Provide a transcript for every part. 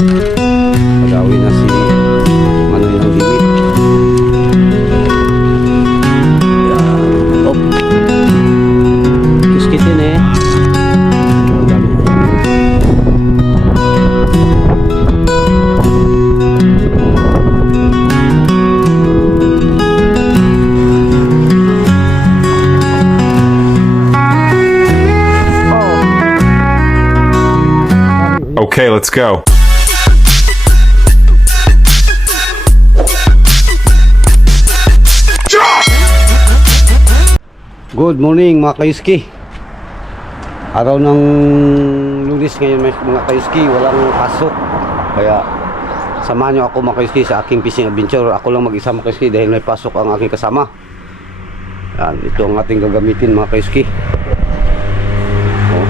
Pag-awi na si Manoy ng limit. Yan. Oh. Kiskitin eh. Okay, let's go. Good morning mga kayuski. Araw ng Lunes ngayon mga kayuski, walang pasok. Kaya samahan nyo ako mga kayuski sa aking fishing adventure. Ako lang mag-isa mga kayuski dahil may pasok ang aking kasama. Yan, ito ang ating gagamitin mga kayuski. Oh.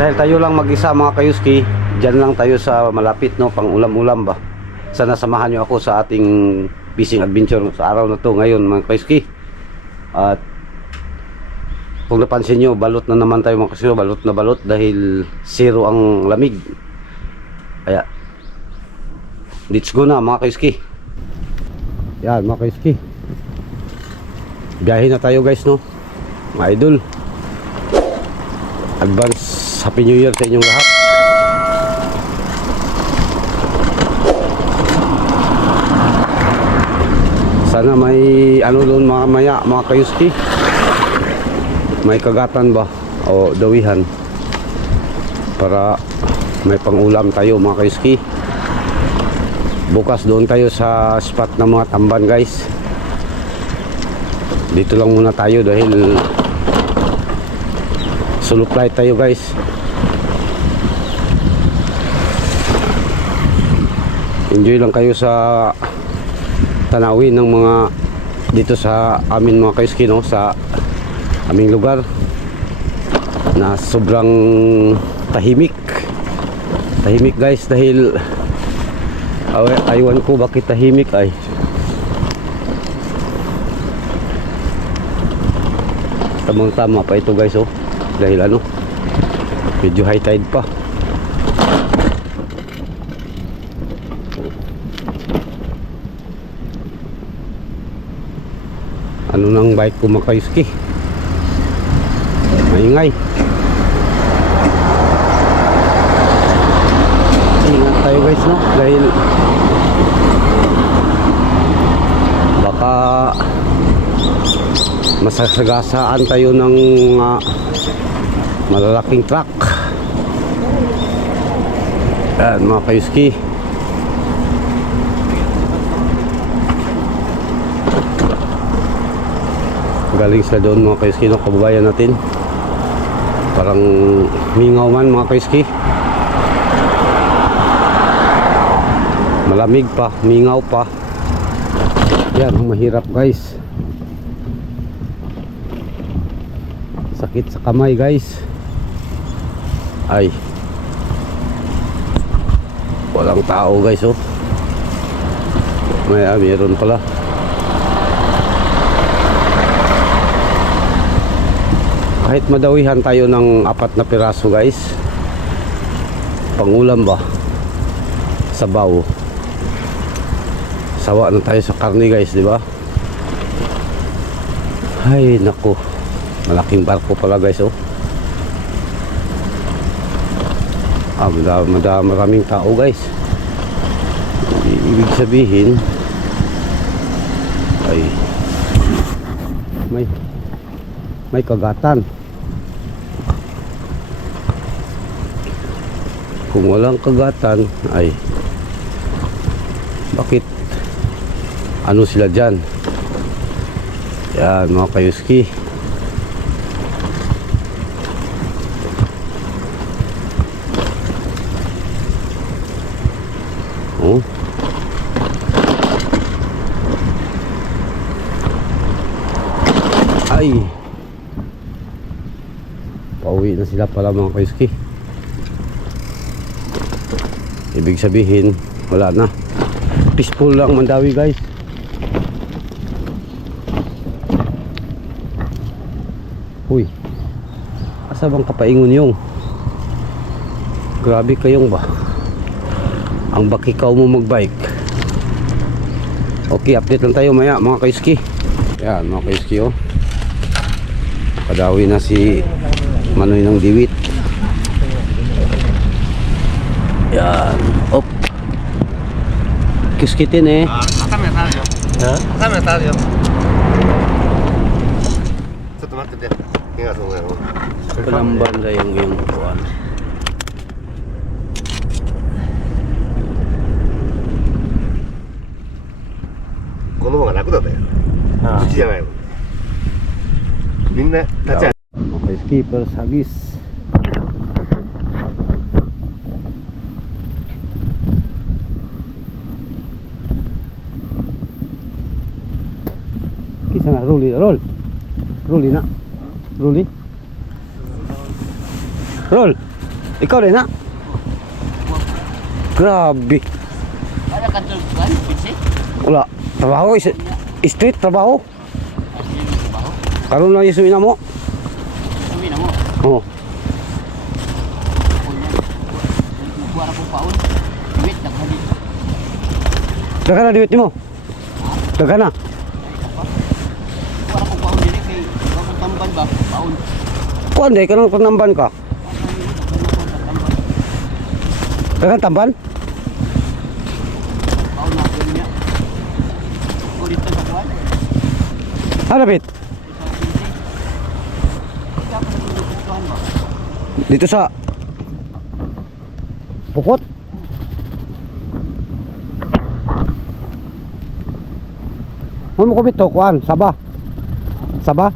Dahil tayo lang mag-isa mga kayuski, dyan lang tayo sa malapit, no, pang ulam-ulam ba. Sana samahan nyo ako sa ating fishing adventure sa araw na to ngayon mga kayuski. At kung napansin nyo, balot na naman tayo mga kayuski, balot na balot dahil zero ang lamig. Kaya let's go na mga kayuski. Yan mga kayuski, biyahe na tayo guys, no mga idol. Advance Happy New Year sa inyong lahat. Sana may ano doon mamaya mga kayuski, may kagatan ba o dawihan para may pangulam tayo mga kayuski. Bukas doon tayo sa spot ng mga tamban guys. Dito lang muna tayo dahil solo flight tayo guys. Enjoy lang kayo sa tanawin ng mga dito sa amin mga kayuski, no, sa aming lugar na sobrang tahimik guys, dahil aywan ko bakit tahimik ay. Tamang tama pa ito guys, oh, dahil ano, medyo high tide pa. Ano nang bike ko mga kayuski, maingay. Ingat tayo guys, no, dahil baka masasagasaan tayo ng malalaking truck. Yan mga kayuski. Galing sa doon mga kayuski, no, kababayan natin. Parang mingaw man mga kayuski. Malamig pa, mingaw pa. Yan ang mahirap guys. Sakit sa kamay guys. Ay, walang tao guys, oh. Meron pala. Kahit madawihan tayo ng 4 na piraso guys, pangulam ba, sabaw. Sawa na tayo sa karne guys, di ba? Ay nako, malaking barko pala guys, oh. Maraming tao guys. Ibig sabihin ay may kagatan. Kung walang kagatan ay bakit ano sila dyan? Yan mga kayuski. Oh, ay pauwi na sila pala mga kayuski. Ibig sabihin wala na, peaceful lang Mandawi guys. Uy, asa bang kapaingon yung Grabe kayong ba? Ang bakikaw mo magbike. Okay, update lang tayo maya mga kaiski. Yan mga kaiski oh. Padawi na si Manoy ng Diwit. Yan. Op. Kiskitin eh. Acá me salió. Ha? Acá me salió. ちょっと待ってて。気がするんやろ。 Palamban na yung kuwan. Koの方が楽だったよ。道じゃないもん。みんな立ち上がる。 Okay, skipper sagis. Kisa na, Rolly, Rolly na. Rolly. Roll. Ikaw rin na. Grabe. Ada kantor kan, PC? Wala. Trabaho, street trabaho. Asli trabaho. Karon lang yung sumina mo. Kami na mo. Oo. Buat aku paun. Duit tak hari. Dagan na duit mo. Dagan na. Buat aku paun diri kay aku tamban ba paun. Kuan day kanang panamban ka. Dagan tamban. Paun na niya. Ko dito sa kuan. Hanapit. Siapa na kuan ba? Dito sa Pukot. Mo ko bito kuan, Sabah. Sabah.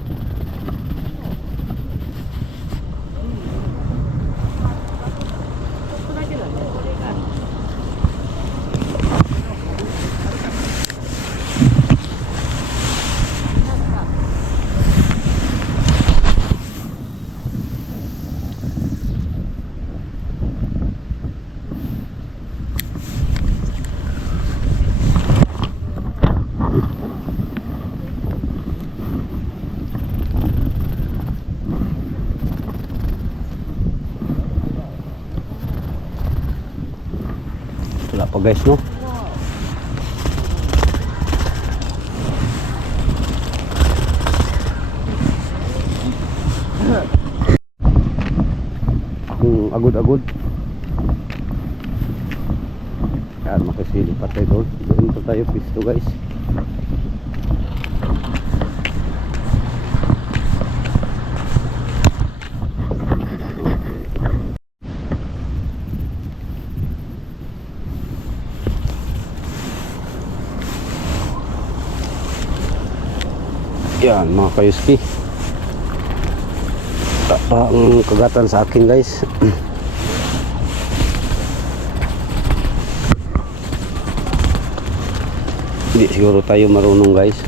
Wala pa guys no. Akong agod-agod. Yan makasili pa tayo doon. Doon pa tayo pisto guys. Yan mga kayuski. Ang kagatan sa akin guys. Hindi siguro tayo marunong guys.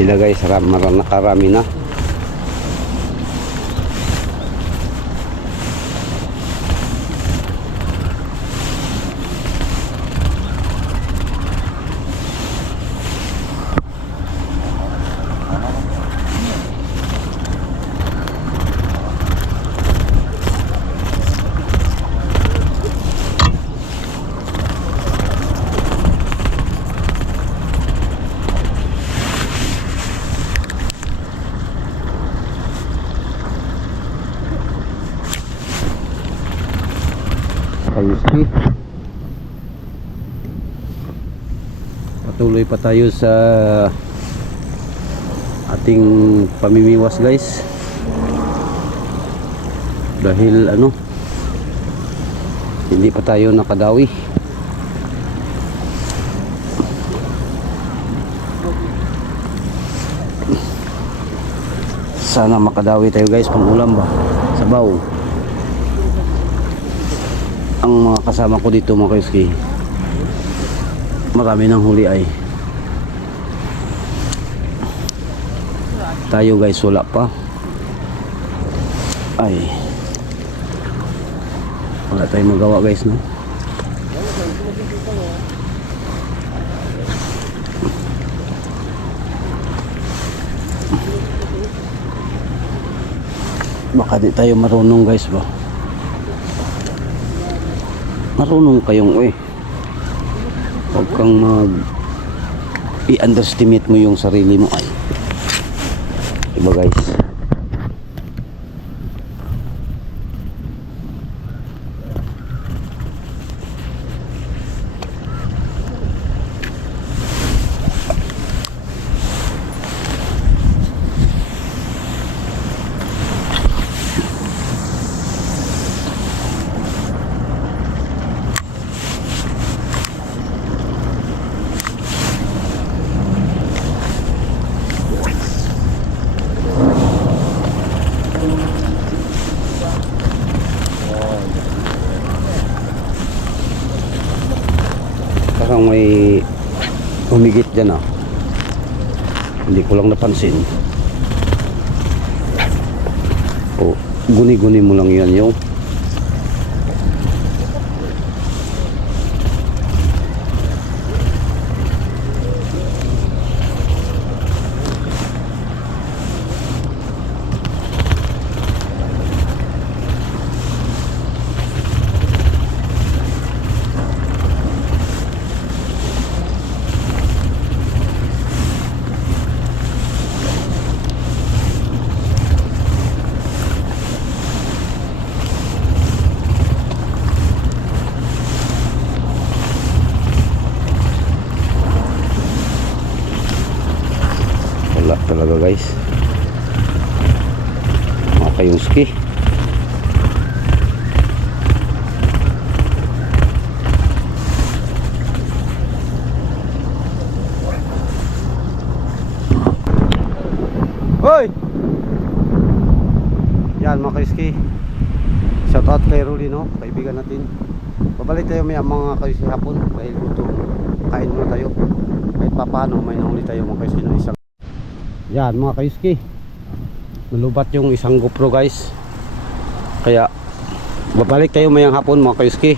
Sila guys, nakarami na. Kayuski. Patuloy pa tayo sa ating pamimiwas guys. Dahil hindi pa tayo nakadawi. Sana makadawi tayo guys pang ulam ba. Sabaw. Ang mga kasama ko dito mga kayuski, marami ng huli ay. Tayo guys wala pa. Ay, wala tayong magawa guys, no? Baka di tayo marunong guys ba? Marunong kayong huwag kang i-underestimate mo yung sarili mo ay. Diba guys? Parang may humigit dyan hindi ko lang napansin. Guni-guni mo lang yan yung wala talaga guys, mga kayuski. Hoy! Yan mga kayuski, shout out kay Rudy, no? Kaibigan natin. Babalik tayo may mga kayuski hapon dahil gutom, kain muna tayo kahit papaano may nahuli tayo mga kayuski ng isang. Yan mga kayuski, nalubat yung isang GoPro guys, kaya babalik tayo mayang hapon mga kayuski.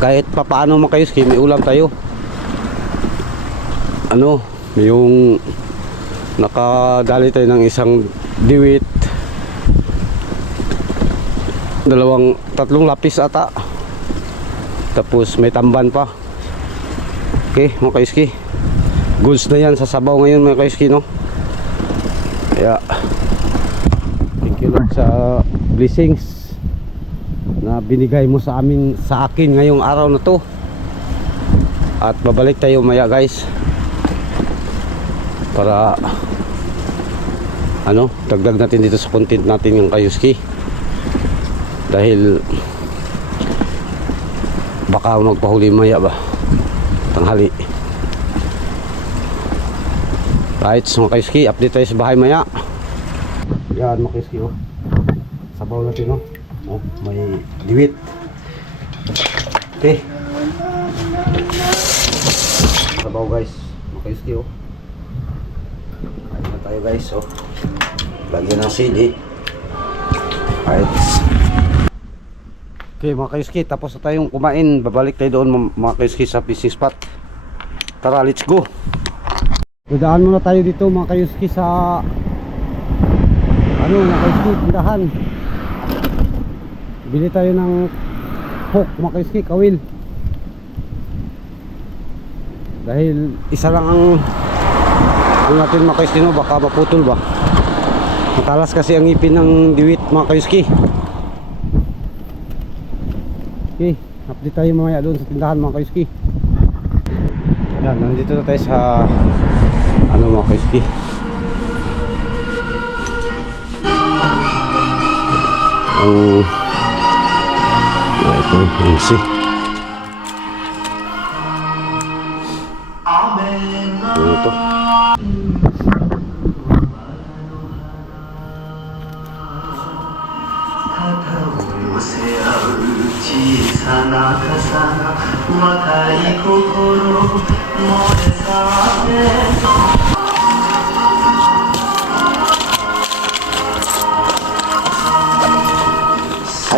Kahit papaano mga kayuski may ulam tayo, yung nakadali tayo ng isang diwit, tatlong lapis ata, tapos may tamban pa. Okay mga kayuski, goods na yan sa sabaw ngayon mga kayuski, no? Kaya thank you Lord sa blessings na binigay mo sa akin ngayong araw na to. At babalik tayo maya guys para dagdag natin dito sa content natin yung kayuski, dahil baka magpahuli maya ba tanghali. Right, so mga kayuski, update tayo sa bahay maya. Yan mga kayuski, sabaw natin, may diwit. Okay, sabaw guys mga kayuski. Kain na tayo guys. Lagyan ng sili. Right. Okay mga kayuski, tapos na tayong kumain. Babalik tayo doon mga kayuski sa fishing spot. Tara, let's go. Dadaan muna tayo dito mga kayuski sa mga kayuski, tindahan. Bili tayo ng hook mga kayuski, kawil. Dahil isa lang ang natin mga kayuski, baka maputol ba. Matalas kasi ang ipin ng diwit mga kayuski. Okay, update tayo mamaya doon sa tindahan mga kayuski. Yan, nandito na tayo sa mga kayuski. Ito yung si ito.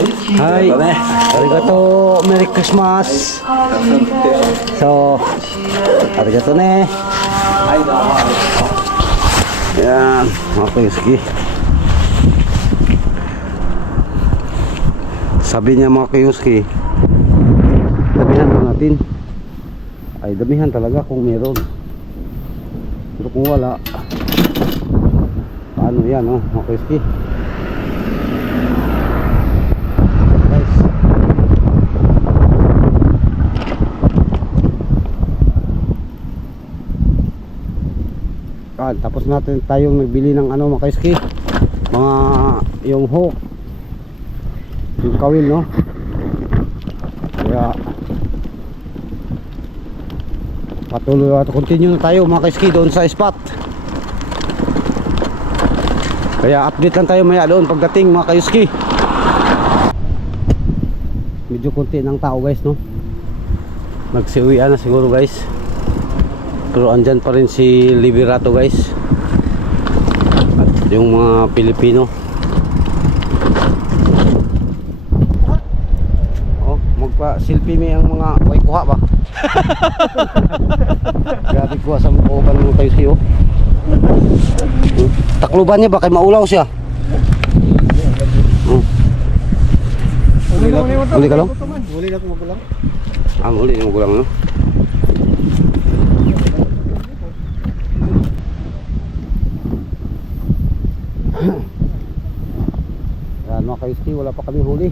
Hi. Arigato. Merry Christmas. So, arigato ne. Yan. Okay, sige. Sabi niya mga kayuski, damihan po natin. Ay, damihan talaga kung meron. Pero kung wala, paano yan, oh, mga kayuski? Guys. Tapos natin tayong nagbili ng ano, mga kayuski, mga yung hook, yung kawil, no? Kaya patuloy at continue na tayo mga kaiski doon sa spot. Kaya update lang tayo maya doon pagdating mga kaiski. Medyo konti ng tao guys, no? Nagsiuwian na siguro guys. Pero andyan pa rin si Liberato guys. At yung mga Pilipino. Magpa-selfie may ang mga way kuha ba? Grabe kuha sa mukha ng kayo siyo. Takluban niya ba kay maulaw siya? Uli ka lang? Uli na kung magulang. Uli na magulang, no? Yan mga kayo, wala pa kami huli.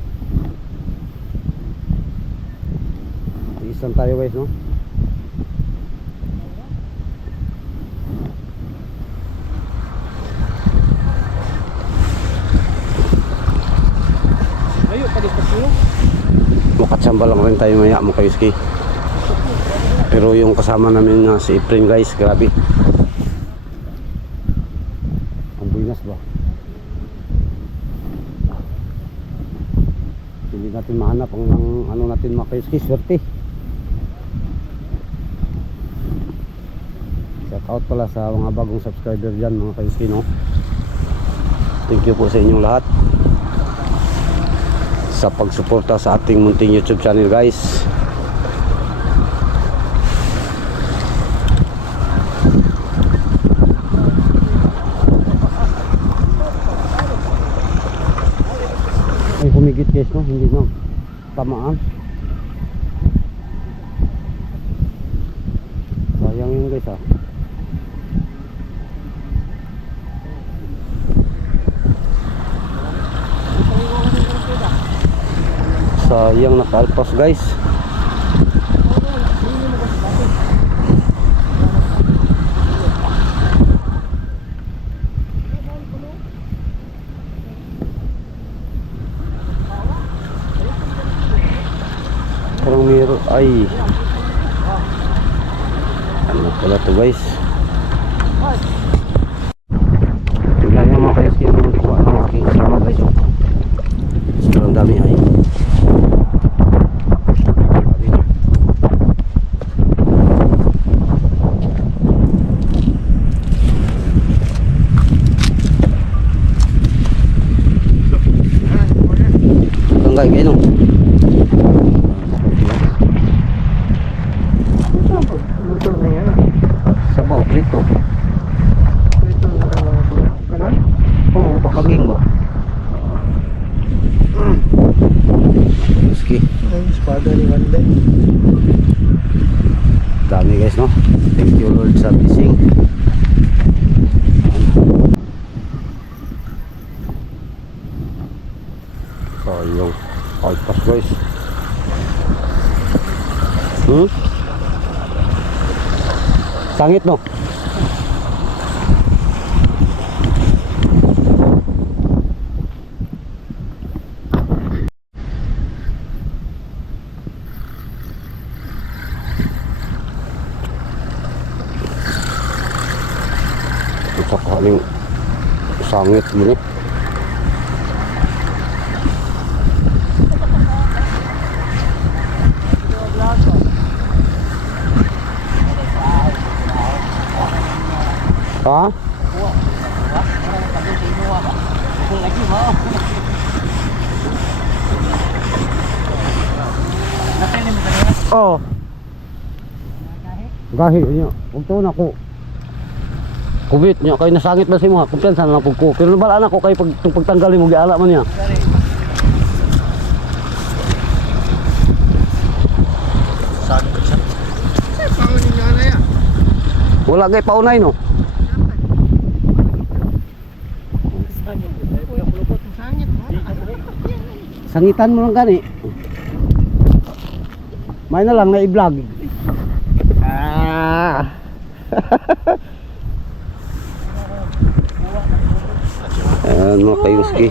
Isan tayo guys, no? Layo pa di pagsulo. Makatsamba lang rin tayo maya mga kayuski. Pero yung kasama namin na si Efren guys, grabe. Ang buinas ba? Hindi natin mahanap ang ano natin mga kayuski, swerte. Shout out pala sa mga bagong subscriber dyan mga kayuski, no? Thank you po sa inyong lahat sa pagsuporta sa ating munting YouTube channel guys. Ay humigit guys, no? Hindi no tamaan. Sayang yun guys, ah. Sayang nakalpas guys. Parang meron ay ano pala to guys. Tingnan nyo mga kayos yung kuha ng aking kasama guys. Sobrang dami ay. Hanggang kayo no? Luto na yan. Sabaw, prito. Prito na kanan? Oo, pakaging ba? Ski. Ay, espada ni Wanda. Dami guys, no? Thank you Lord sa blessing. So yung outpass guys. Sangit no? Sakaling sangit gini. Ha? Oh. Gahi niya. Ug to na ko. Kubit niya kay nasangit ba si mo? Kumpiyansa na pug ko. Pero nabalaan ako kay pagtanggalin mo giala man niya. Wala kay paunay no. Sangitan mo lang gani. May na lang na i-vlog. Ah. Ayan mga kayuski.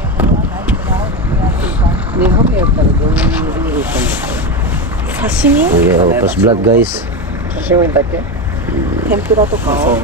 Sashimi? Ayan, pas vlog guys. 天ぷらとかを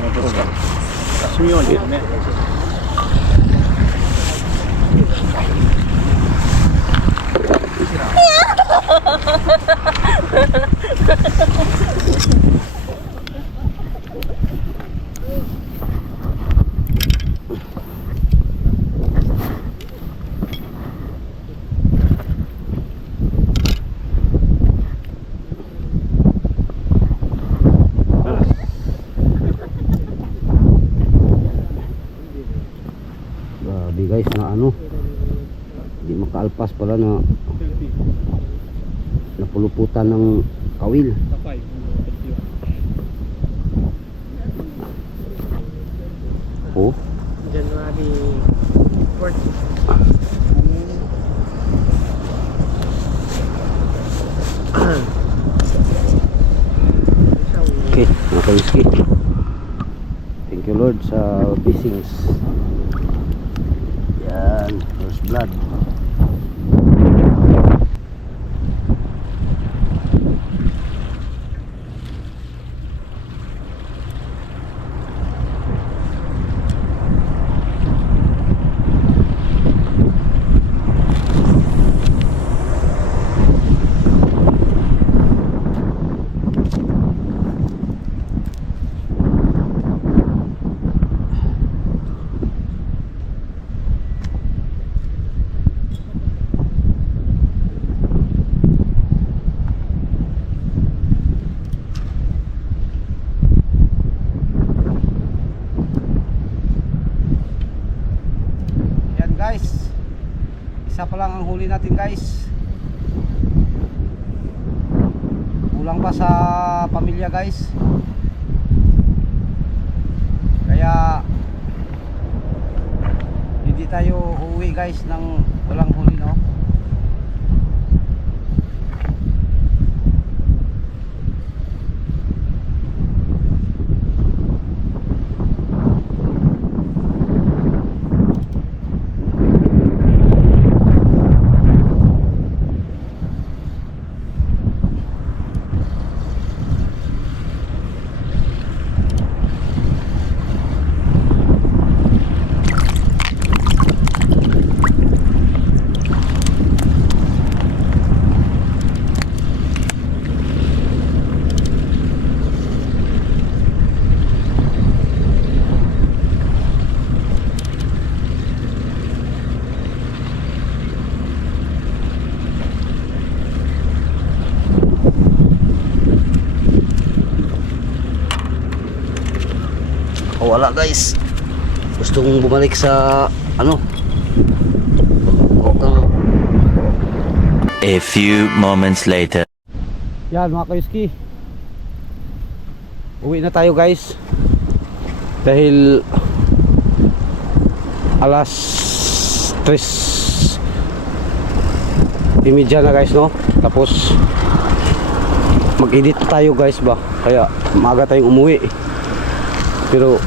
Grabe guys na ano. Hindi makaalpas pala na napuluputan ng kawil. Oh. January 14. Okay, mga kayuski. Thank you Lord sa blessings. Yan, first blood. Guys, isa pa lang ang huli natin guys. Kulang pa sa pamilya guys. Kaya hindi tayo uuwi guys ng walang huli no. Oh, wala guys. Gustong bumalik sa ano? A few moments later. Yan mga kayuski. Uwi na tayo guys. Dahil alas 3:30 na guys no. Tapos mag-edit tayo guys ba. Kaya maaga tayong umuwi. Pero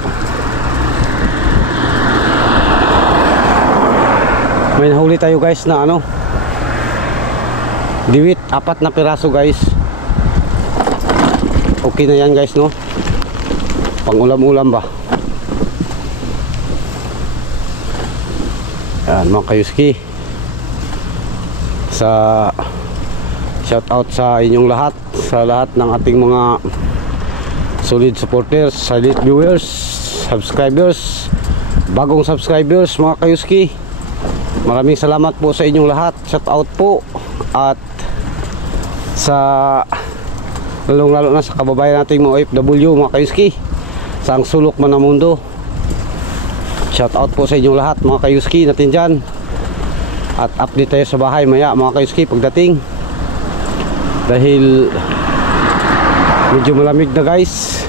may nahuli tayo guys na ano, diwit, 4 na piraso guys. Okay na yan guys no, pang ulam-ulam ba. Yan mga kayuski, sa shout out sa inyong lahat, sa lahat ng ating mga solid supporters, silent viewers, subscribers, bagong subscribers mga kayuski. Maraming salamat po sa inyong lahat. Shout out po. At sa lalong lalo na sa kababayan nating mga OFW, mga kayuski, sa ang sulok man ng mundo. Shout out po sa inyong lahat mga kayuski natin dyan. At update tayo sa bahay maya mga kayuski pagdating, dahil medyo malamig na guys.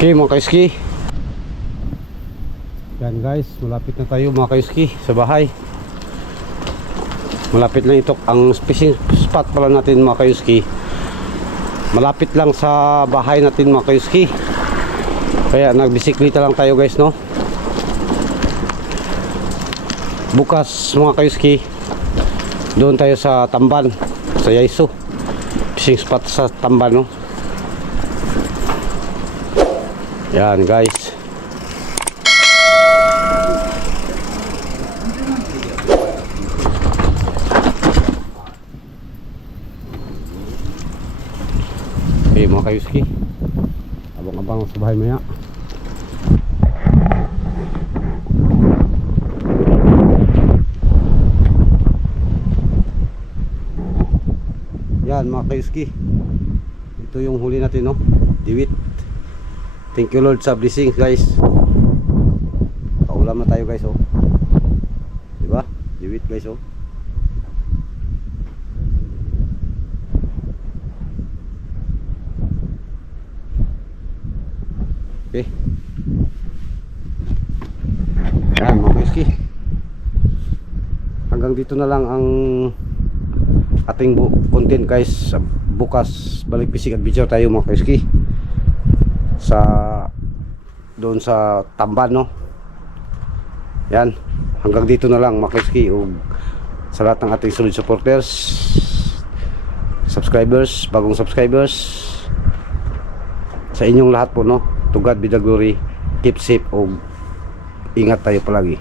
Okay mga kayuski, yan guys, malapit na tayo mga kayuski sa bahay. Malapit lang ito, ang fishing spot pala natin mga kayuski, malapit lang sa bahay natin mga kayuski. Kaya nagbisikleta lang tayo guys, no. Bukas mga kayuski, doon tayo sa Tamban, sa Yaiso, fishing spot sa Tamban, no. Yan guys. Okay mga kayuski, abang-abang sa bahay maya. Yan mga kayuski, ito yung huli natin, no, diwit. Thank you Lord sa blessings guys. Paulam na tayo guys, oh. Diba? Diwit guys, oh. Okay. Yan mga kayuski, hanggang dito na lang ang ating content guys. Bukas balik fishing adventure tayo mga kayuski sa doon sa Tamban, no. Yan, hanggang dito na lang mga kayuski. O sa lahat ng ating solid supporters, subscribers, bagong subscribers, sa inyong lahat po, no, to God be the glory. Keep safe o ingat tayo palagi.